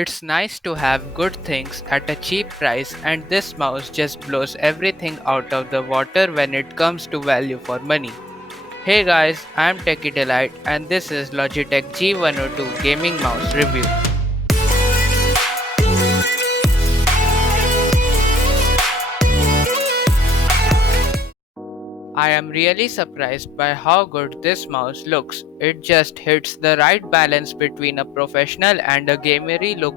It's nice to have good things at a cheap price, and this mouse just blows everything out of the water when it comes to value for money. Hey guys, I'm Techy and this is Logitech G102 gaming mouse review. I am really surprised by how good this mouse looks. It just hits the right balance between a professional and a gamery look,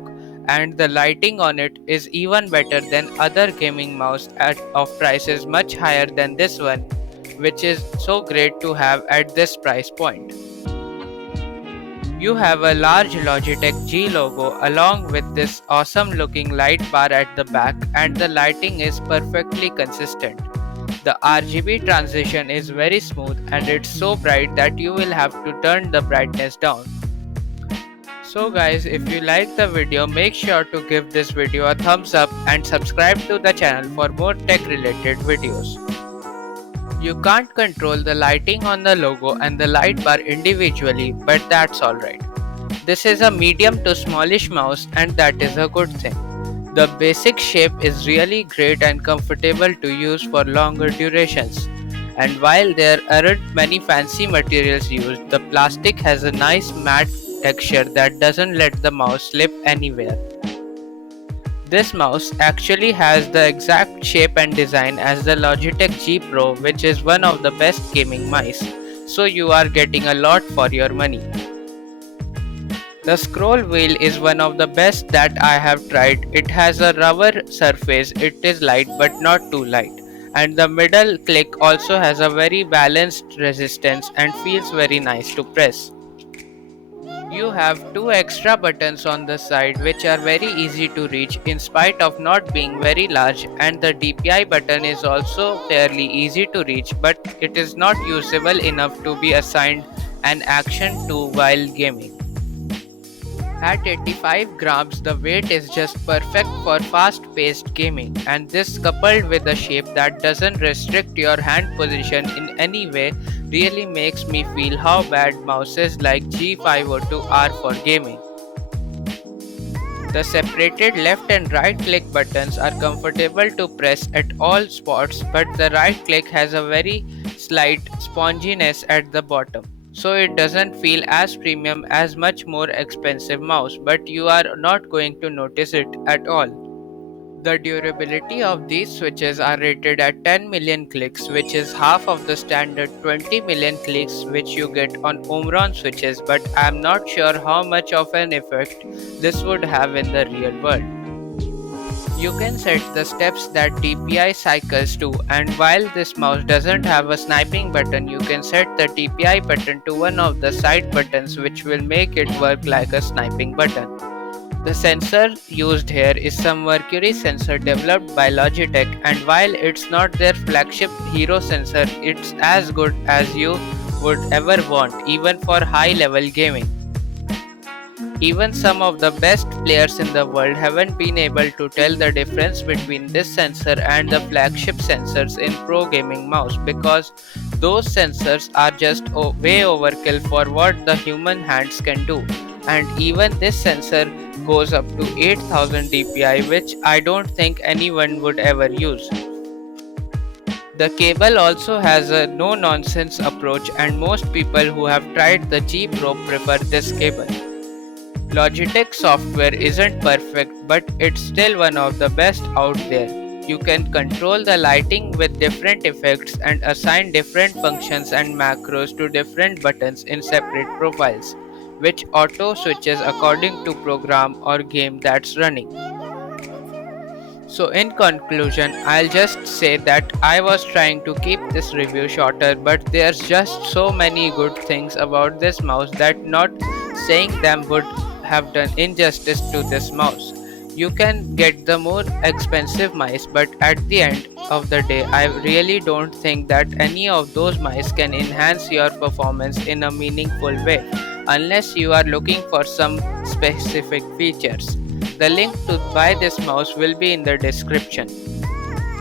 and the lighting on it is even better than other gaming mouse at of prices much higher than this one, which is so great to have at this price point. You have a large Logitech G logo along with this awesome looking light bar at the back, and the lighting is perfectly consistent. The RGB transition is very smooth and it's so bright that you will have to turn the brightness down. So guys, if you like the video, make sure to give this video a thumbs up and subscribe to the channel for more tech related videos. You can't control the lighting on the logo and the light bar individually, but that's alright. This is a medium to smallish mouse and that is a good thing. The basic shape is really great and comfortable to use for longer durations. And while there aren't many fancy materials used, the plastic has a nice matte texture that doesn't let the mouse slip anywhere. This mouse actually has the exact shape and design as the Logitech G Pro, which is one of the best gaming mice, so you are getting a lot for your money. The scroll wheel is one of the best that I have tried. It has a rubber surface, it is light but not too light. And the middle click also has a very balanced resistance and feels very nice to press. You have two extra buttons on the side which are very easy to reach in spite of not being very large, and the DPI button is also fairly easy to reach, but it is not usable enough to be assigned an action to while gaming. At 85 grams, the weight is just perfect for fast-paced gaming, and this coupled with a shape that doesn't restrict your hand position in any way really makes me feel how bad mouses like G502 are for gaming. The separated left and right click buttons are comfortable to press at all spots, but the right click has a very slight sponginess at the bottom, so it doesn't feel as premium as much more expensive mouse, but you are not going to notice it at all. The durability of these switches are rated at 10 million clicks, which is half of the standard 20 million clicks which you get on Omron switches, but I am not sure how much of an effect this would have in the real world. You can set the steps that DPI cycles to, and while this mouse doesn't have a sniping button, you can set the DPI button to one of the side buttons which will make it work like a sniping button. The sensor used here is some mercury sensor developed by Logitech, and while it's not their flagship hero sensor, it's as good as you would ever want, even for high level gaming. Even some of the best players in the world haven't been able to tell the difference between this sensor and the flagship sensors in pro gaming mouse, because those sensors are just way overkill for what the human hands can do. And even this sensor goes up to 8000 dpi, which I don't think anyone would ever use. The cable also has a no nonsense approach, and most people who have tried the G Pro prefer this cable. Logitech software isn't perfect, but it's still one of the best out there. You can control the lighting with different effects and assign different functions and macros to different buttons in separate profiles, which auto switches according to program or game that's running. So in conclusion, I'll just say that I was trying to keep this review shorter, but there's just so many good things about this mouse that not saying them would have done injustice to this mouse. You can get the more expensive mice, but at the end of the day, I really don't think that any of those mice can enhance your performance in a meaningful way, unless you are looking for some specific features. The link to buy this mouse will be in the description.